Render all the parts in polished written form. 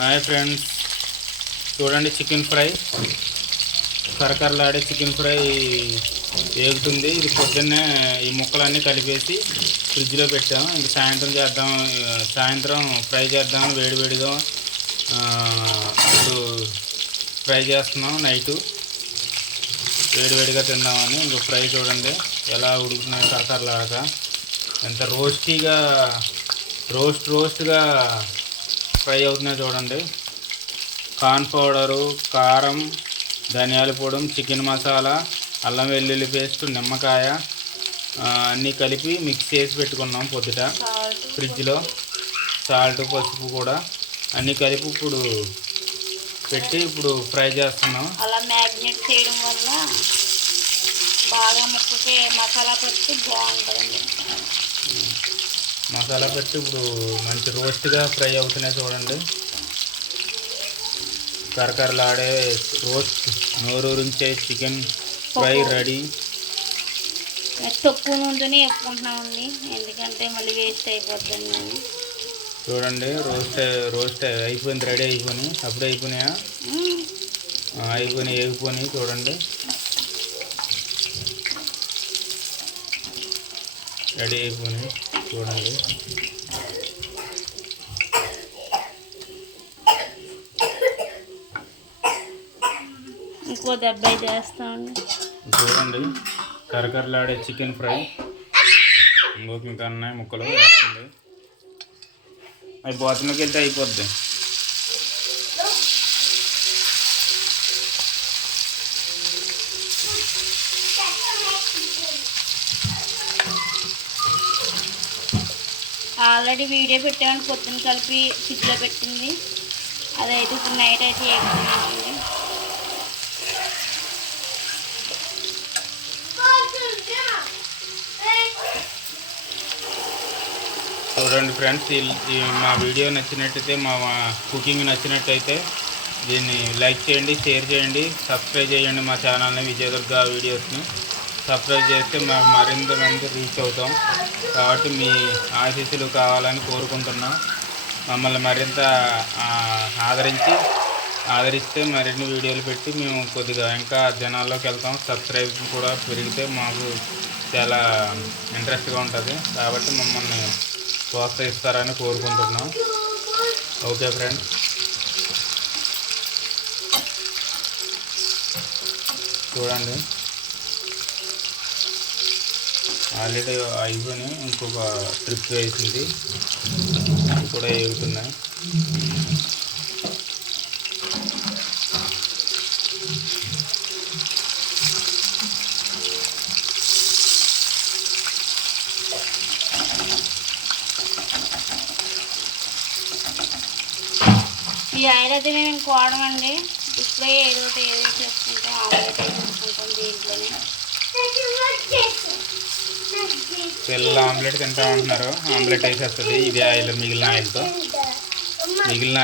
Hi friends, చూడండి chicken fry, కరకరలాడే chicken fry వేగుతుంది. ఇది పొద్దున్నే ఈ ముక్కలన్నీ కలిపేసి ఫ్రిడ్జ్లో పెట్టాము. ఇంక సాయంత్రం ఫ్రై చేద్దాం వేడివేడిగా. ఇప్పుడు ఫ్రై చేస్తున్నాం, నైటు వేడివేడిగా తిందామని. ఇంక ఫ్రై చూడండి ఎలా ఉడుకుతున్నాయి, కరకరలాడక ఎంత రోస్ట్గా ఫ్రై అవుతున్నాయి చూడండి. కార్న్ పౌడరు, కారం, ధనియాల పొడి, చికెన్ మసాలా, అల్లం వెల్లుల్లి పేస్ట్, నిమ్మకాయ అన్నీ కలిపి మిక్స్ చేసి పెట్టుకున్నాం పొద్దుట ఫ్రిడ్జ్లో. సాల్ట్, పసుపు కూడా అన్నీ కలిపి ఇప్పుడు పెట్టి ఇప్పుడు ఫ్రై చేస్తున్నాం. అలా మ్యాగ్నేట్ చేయడం వల్ల బాగా ముక్కకి మసాలా పెట్టి బాగుంటుందండి. మసాలా పెట్టి ఇప్పుడు మంచి రోస్ట్గా ఫ్రై అవుతున్నాయి చూడండి. కరకరలాడే నోరూరించే చికెన్ ఫ్రై రెడీ. తక్కువ నూనెతోనే వేసుకుంటున్నామండి, ఎందుకంటే మళ్ళీ వేస్ట్ అయిపోతుంది. చూడండి రోస్ట్ అయిపోయింది, రెడీ అయిపోయినాయి. అప్పుడే అయిపోయినాయా? వేగిపోయినాయి చూడండి. రెడీ అయిపోయినాయి చూడండి. ఇంకో దెబ్బ చేస్తామండి. చూడండి కరకరలాడే చికెన్ ఫ్రై. ఇంకా ఉన్నాయి ముక్కలు వేస్తుంది. అవి బాత్రూంలోకి వెళ్తే అయిపోద్ది. ఆల్రెడీ వీడియో పెట్టామని పొద్దున్న కలిపి ఫ్రిడ్జ్లో పెట్టింది. అదైతే ఇప్పుడు నైట్ అయితే వేసుకున్నామండి. చూడండి ఫ్రెండ్స్, మా వీడియో నచ్చినట్టయితే, మా కుకింగ్ నచ్చినట్టయితే దీన్ని లైక్ చేయండి, షేర్ చేయండి, సబ్స్క్రైబ్ చేయండి. మా ఛానల్ని విజయదుర్గ వీడియోస్ని సబ్స్క్రైబ్ చేస్తే మాకు మరింత మంది రీచ్ అవుతాం. కాబట్టి మీ ఆశీస్సులు కావాలని కోరుకుంటున్నాం. మమ్మల్ని మరింత ఆదరిస్తే మరిన్ని వీడియోలు పెట్టి మేము కొద్దిగా ఇంకా జనాల్లోకి వెళ్తాం. సబ్స్క్రైబ్ కూడా పెరిగితే మాకు చాలా ఇంట్రెస్ట్గా ఉంటుంది. కాబట్టి మమ్మల్ని ప్రోత్సహిస్తారని కోరుకుంటున్నాం. ఓకే ఫ్రెండ్స్, చూడండి ఆల్రెడీ అయిపోయి ఇంకొక ట్రిప్ వేసింది, అవి కూడా వేగుతున్నాయి. ఈ ఆయిల్ అయితే మేము కోవడమండి. ఇప్పుడే ఏదో చేసుకుంటాం, ఆమ్లెట్ వేసుకుంటాం దీంట్లోనే. పిల్లలు ఆమ్లెట్ తింటా ఉంటున్నారు, ఆమ్లెట్ వేసేస్తుంది. ఇది ఆయిల్ మిగిలిన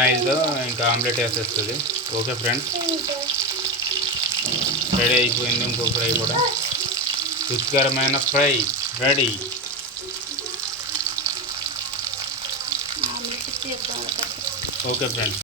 ఆయిల్తో ఇంకా ఆమ్లెట్ వేసేస్తుంది. ఓకే ఫ్రెండ్స్, రెడీ అయిపోయింది. ఇంకో ఫ్రై కూడా, రుచికరమైన ఫ్రై రెడీ. Okay friends.